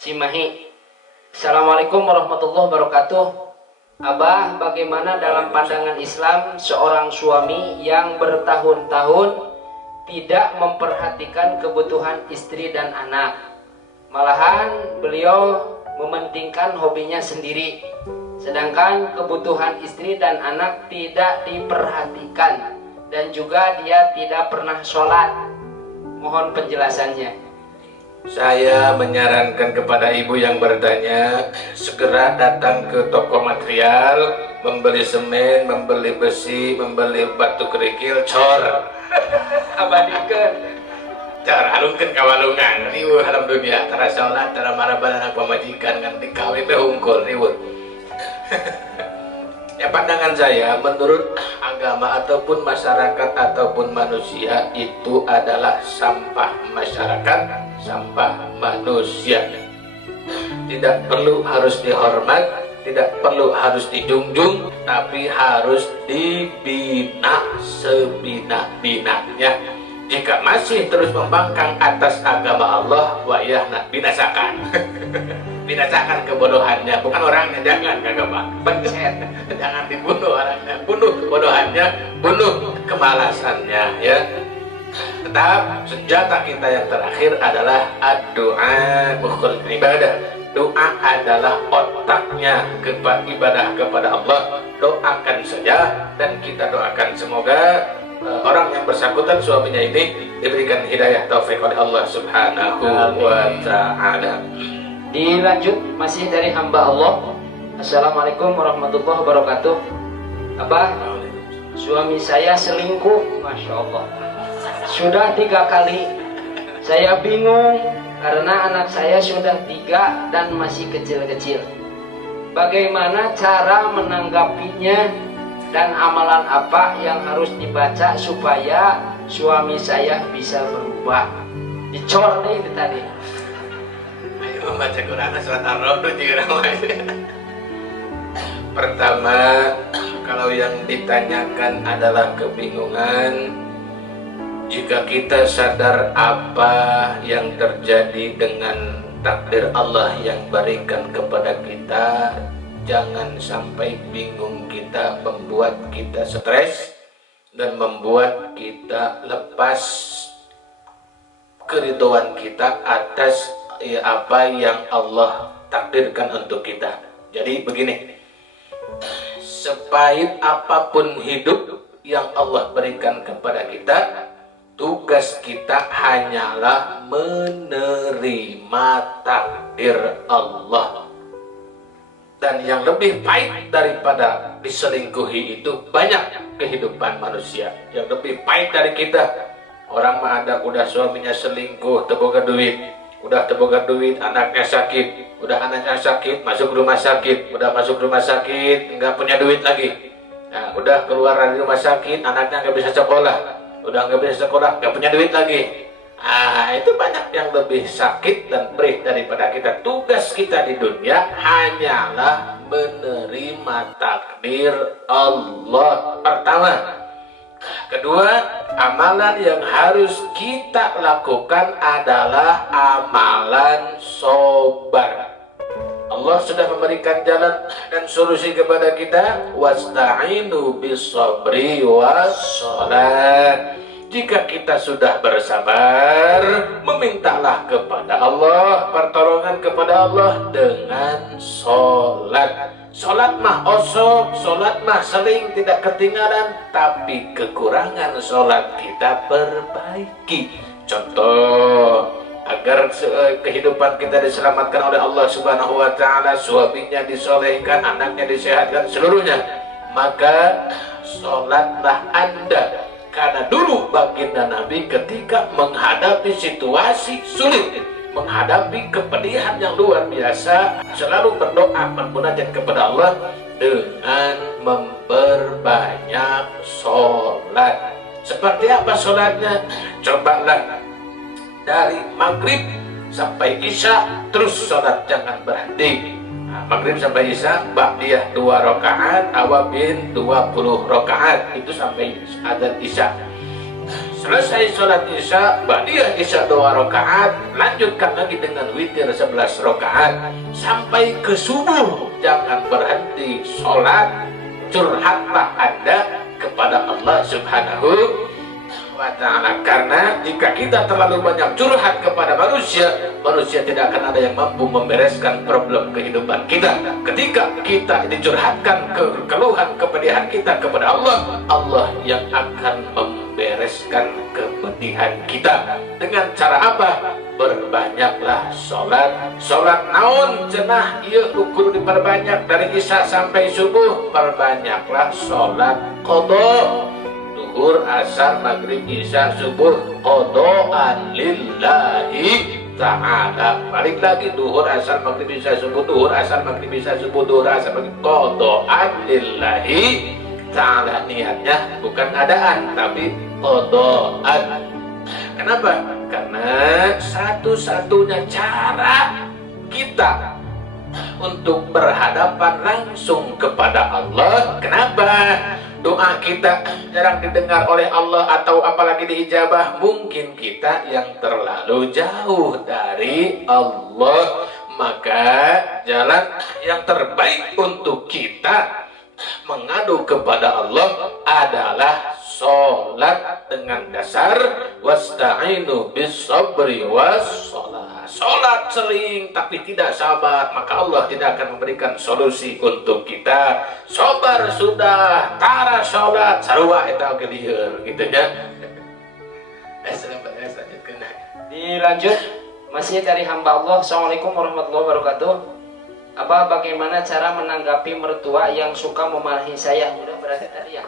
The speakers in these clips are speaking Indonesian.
Cimahi. Assalamualaikum warahmatullahi wabarakatuh. Abah, bagaimana dalam pandangan Islam seorang suami yang bertahun-tahun tidak memperhatikan kebutuhan istri dan anak? Malahan beliau mementingkan hobinya sendiri, sedangkan kebutuhan istri dan anak tidak diperhatikan, dan juga dia tidak pernah sholat. Mohon penjelasannya. Saya menyarankan kepada ibu yang bertanya segera datang ke toko material, membeli semen, membeli besi, membeli batu kerikil, cor Abadikan. cor halungkeun ka walungan riweuh alhamdulillah tara salat tara maraban anak pamajikan ngan dikawin teh hungkul riweuh. Ya, pandangan saya menurut agama ataupun masyarakat ataupun manusia itu adalah sampah masyarakat, sampah manusia. Tidak perlu harus dihormat, tidak perlu harus dijunjung, tapi harus dibina sebina-binanya. Jika masih terus membangkang atas agama Allah, wayahna binasakan. Binasakan kebodohannya, bukan orangnya, jangan agama. Pencet, jangan dibunuh orangnya, bunuh kebodohannya, bunuh kemalasannya, ya. Tetap senjata kita yang terakhir adalah doa mukhul ibadah. Doa adalah otaknya ibadah kepada Allah. Doakan saja, dan kita doakan semoga orang yang bersangkutan suaminya ini diberikan hidayah taufik oleh Allah Subhanahu wa ta'ala. Dilanjut masih dari hamba Allah. Assalamualaikum warahmatullahi wabarakatuh. Abah, suami saya selingkuh, masya Allah, sudah 3 kali. Saya bingung karena anak saya sudah 3 dan masih kecil-kecil. Bagaimana cara menanggapinya? Dan amalan apa yang harus dibaca supaya suami saya bisa berubah? Dicor nih itu tadi. Ayo membaca Quran surat Ar-Ra'd juga namanya. Pertama, kalau yang ditanyakan adalah kebingungan, jika kita sadar apa yang terjadi dengan takdir Allah yang berikan kepada kita, jangan sampai bingung kita, membuat kita stres dan membuat kita lepas keridhaan kita atas apa yang Allah takdirkan untuk kita. Jadi begini, sepahit apapun hidup yang Allah berikan kepada kita, tugas kita hanyalah menerima takdir Allah. Dan yang lebih pahit daripada diselingkuhi itu banyak kehidupan manusia. Yang lebih pahit dari kita, orang mah ada udah suaminya selingkuh, teboga duit, udah teboga duit, anaknya sakit, udah anaknya sakit, masuk rumah sakit, udah masuk rumah sakit, nggak punya duit lagi. Nah, udah keluar dari rumah sakit, anaknya nggak bisa sekolah, udah nggak bisa sekolah, nggak punya duit lagi. Itu banyak yang lebih sakit dan perih daripada kita. Tugas kita di dunia hanyalah menerima takdir Allah. Pertama. Kedua, amalan yang harus kita lakukan adalah amalan sobar. Allah sudah memberikan jalan dan solusi kepada kita. Wasta'inu bis-sabri was-shalah. Jika kita sudah bersabar, memintalah kepada Allah, pertolongan kepada Allah dengan sholat. Sholat mah osok, sholat mah sering tidak ketinggalan, tapi kekurangan sholat kita perbaiki. Contoh, agar kehidupan kita diselamatkan oleh Allah Subhanahu wa ta'ala, suaminya disolehkan, anaknya disehatkan, seluruhnya, maka sholatlah Anda. Karena dulu baginda Nabi ketika menghadapi situasi sulit, menghadapi kepedihan yang luar biasa, selalu berdoa bermunajat kepada Allah dengan memperbanyak sholat. Seperti apa sholatnya? Cobalah dari maghrib sampai isya terus sholat, jangan berhenti. Maghrib sampai isya, ba'diyah 2 rakaat, awabin 20 rakaat, itu sampai adzan isya. Selesai sholat isya, ba'diyah isya 2 rakaat, lanjutkan lagi dengan witir 11 rakaat sampai ke subuh. Jangan berhenti sholat, curhatlah Anda kepada Allah Subhanahu wa ta'ala. Karena jika kita terlalu banyak curhat kepada manusia, manusia tidak akan ada yang mampu membereskan problem kehidupan kita. Ketika kita dicurhatkan keluhan kepedihan kita kepada Allah, Allah yang akan membereskan kepedihan kita. Dengan cara apa? Berbanyaklah sholat. Sholat naon cenah ieu kudu diperbanyak dari isya sampai subuh. Perbanyaklah sholat qada, zuhur, asar, maghrib, isya, subuh, qadaan lillahi ta'ala. Balik lagi, zuhur, asar, maghrib, isya, subuh, zuhur, asar, maghrib, isya, subuh, zuhur, asar, maghrib, qadaan lillahi ta'ala. Niatnya bukan adaan tapi qadaan. Kenapa? Karena satu-satunya cara kita untuk berhadapan langsung kepada Allah. Kenapa? Doa kita jarang didengar oleh Allah atau apalagi diijabah. Mungkin kita yang terlalu jauh dari Allah. Maka jalan yang terbaik untuk kita mengadu kepada Allah adalah sholat dengan dasar wasta'inu bis sabri was sholat. Sholat sering tapi tidak sabar, maka Allah tidak akan memberikan solusi untuk kita. Sabar sudah, tara sholat sarua eta oge lieur gitu nya. Dilanjut masih dari hamba Allah. Assalamualaikum warahmatullahi wabarakatuh. Apa bagaimana cara menanggapi mertua yang suka memarahi saya? Udah berarti tadi ya.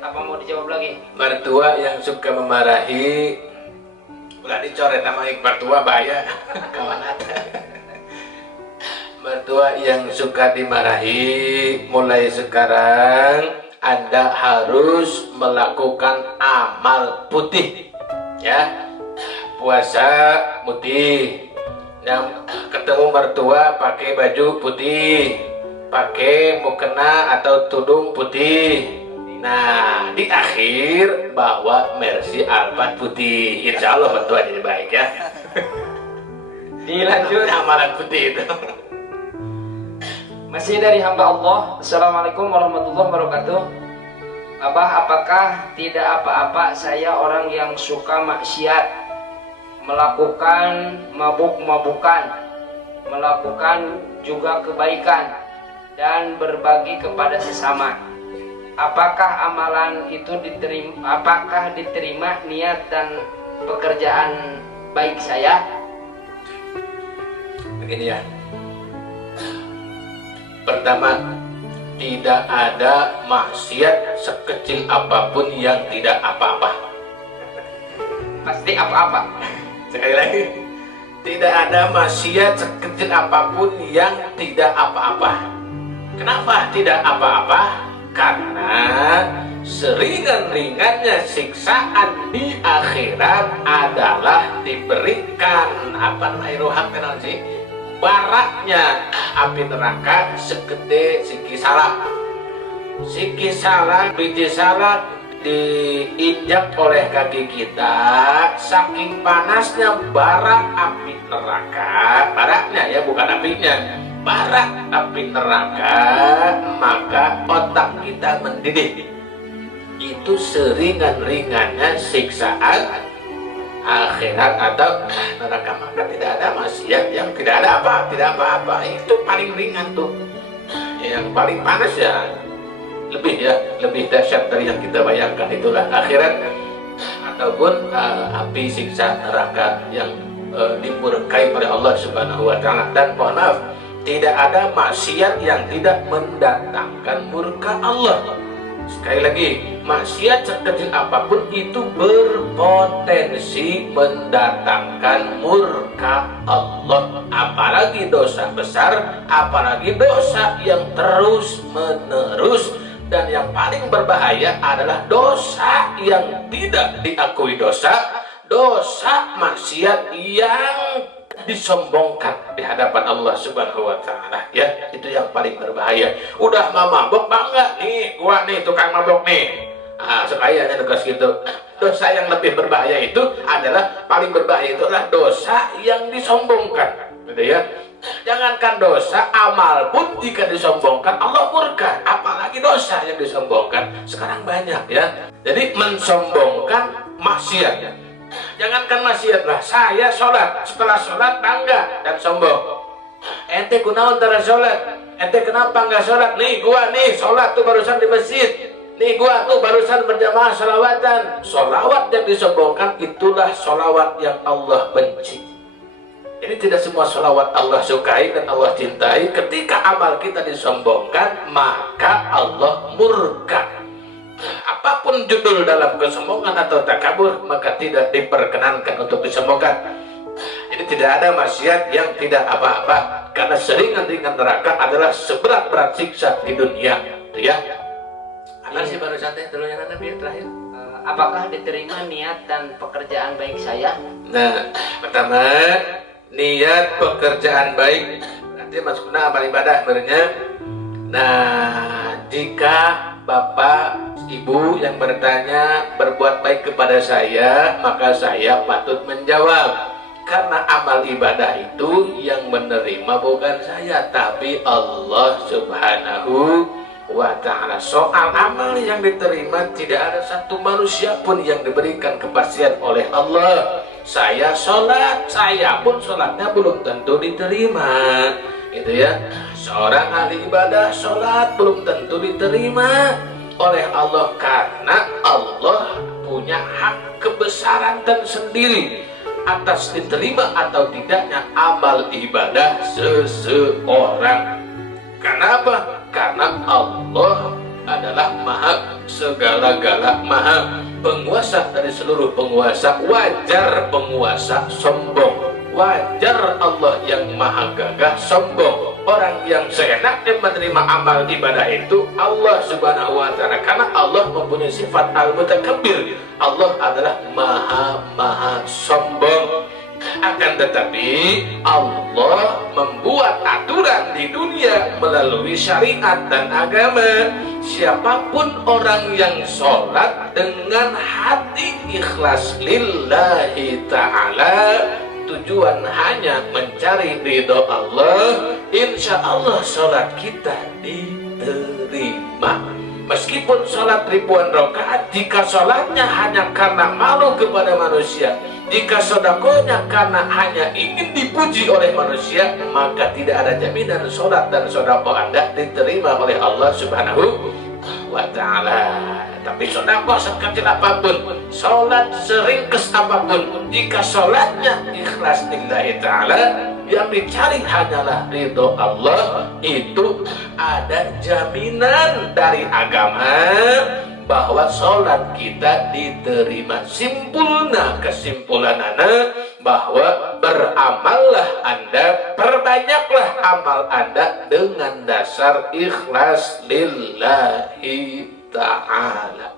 Apa mau dijawab lagi? Mertua yang suka memarahi, ulah dicoret sama mertua bahaya. Kawanat. Mertua yang suka dimarahi, mulai sekarang Anda harus melakukan amal putih, ya. Puasa putih. Yang ketemu mertua pakai baju putih, pakai mukena atau tudung putih. Nah, di akhir bawa Mercy Alphard putih. Insya Allah mertua jadi baik ya. Dilanjut amalan putih itu. masih dari hamba Allah. Assalamualaikum warahmatullahi wabarakatuh. Abah, apakah tidak apa-apa saya orang yang suka maksiat, melakukan mabuk-mabukan, melakukan juga kebaikan dan berbagi kepada sesama? Apakah amalan itu diterima? Apakah diterima niat dan pekerjaan baik saya? Begini ya. Pertama, tidak ada maksiat sekecil apapun yang tidak apa-apa. Pasti apa-apa. Sekali lagi, tidak ada maksiat sekecil apapun yang tidak apa-apa. Kenapa tidak apa-apa? Karena seringan-ringannya siksaan di akhirat adalah diberikan apa namanya sih? Baraknya api neraka segede siki salak. Siki salak, biji salak diinjak oleh kaki kita, saking panasnya barak api neraka, baraknya ya bukan apinya, barak api neraka, maka otak kita mendidih. Itu seringan-ringannya siksaan akhirat atau neraka. Maka tidak ada maksiat yang tidak ada apa-apa, itu paling ringan tuh. Yang paling panas ya lebih dahsyat dari yang kita bayangkan, itulah akhirat ataupun api siksa neraka yang dimurkai oleh Allah Subhanahu wa taala. Dan mohon maaf, tidak ada maksiat yang tidak mendatangkan murka Allah. Sekali lagi, maksiat sekecil apapun itu berpotensi mendatangkan murka Allah. Apalagi dosa besar, apalagi dosa yang terus menerus. Dan yang paling berbahaya adalah dosa yang tidak diakui dosa maksiat yang disombongkan di hadapan Allah Subhanahu wa taala, ya. Itu yang paling berbahaya. Udah mabok bangga nih, gua nih tukang mabok nih. Sekayanya tugas gitu. Dosa yang lebih berbahaya itu adalah, paling berbahaya itu adalah dosa yang disombongkan, gitu ya. Jangankan dosa, amal pun jika disombongkan Allah murka, apalagi dosa yang disombongkan. Sekarang banyak ya. Jadi mensombongkan maksiat. Jangankan maksiat lah, saya sholat, setelah sholat bangga dan sombong. Ente kunaon tara sholat? Ente kenapa nggak sholat? Nih gua nih sholat tuh barusan di masjid. Nih gua tuh barusan berjamaah sholawatan. Sholawat yang disombongkan itulah sholawat yang Allah benci. Jadi tidak semua sholawat Allah sukai dan Allah cintai. Ketika amal kita disombongkan, maka Allah murka. Apapun judul dalam kesombongan atau takabur, maka tidak diperkenankan untuk disombongkan. Jadi tidak ada maksiat yang tidak apa-apa, karena seringan-ringan neraka adalah seberat-berat siksa di dunia, gitu ya. Apa sih baru santai dulunya Nabi terakhir? Apakah diterima niat dan pekerjaan baik saya? Nah, pertama niat pekerjaan baik nanti masuknya amal ibadah sebenarnya. Nah, jika Bapak Ibu yang bertanya berbuat baik kepada saya, maka saya patut menjawab, karena amal ibadah itu yang menerima bukan saya, tapi Allah Subhanahu wa ta'ala. Soal amal yang diterima, tidak ada satu manusia pun yang diberikan kepastian oleh Allah. Saya sholat, saya pun sholatnya belum tentu diterima, gitu ya. Seorang ahli ibadah sholat belum tentu diterima oleh Allah, karena Allah punya hak kebesaran tersendiri atas diterima atau tidaknya amal ibadah seseorang. Kenapa? Karena Allah adalah maha segala-gala, maha penguasa dari seluruh penguasa. Wajar penguasa sombong, wajar Allah yang maha gagah sombong. Orang yang seenaknya menerima amal ibadah itu Allah Subhanahu wa ta'ala, karena Allah mempunyai sifat al-mutakabbir. Allah adalah maha sombong. Akan tetapi Allah membuat aturan di dunia melalui syariat dan agama. Siapapun orang yang sholat dengan hati ikhlas lillahi ta'ala, tujuan hanya mencari ridho Allah, insya Allah sholat kita diterima. Meskipun sholat ribuan rakaat, jika sholatnya hanya karena malu kepada manusia, jika sodakonya karena hanya ingin dipuji oleh manusia, maka tidak ada jaminan sholat dan sodako Anda diterima oleh Allah Subhanahu wa ta'ala. Tapi sodako sekecil apapun, sholat seringkes apapun, jika sholatnya ikhlas lillahi ta'ala, yang dicari hanyalah ridho Allah, itu ada jaminan dari agama bahwa sholat kita diterima. Simpulna, kesimpulanana bahwa beramallah Anda, perbanyaklah amal Anda dengan dasar ikhlas lillahi ta'ala.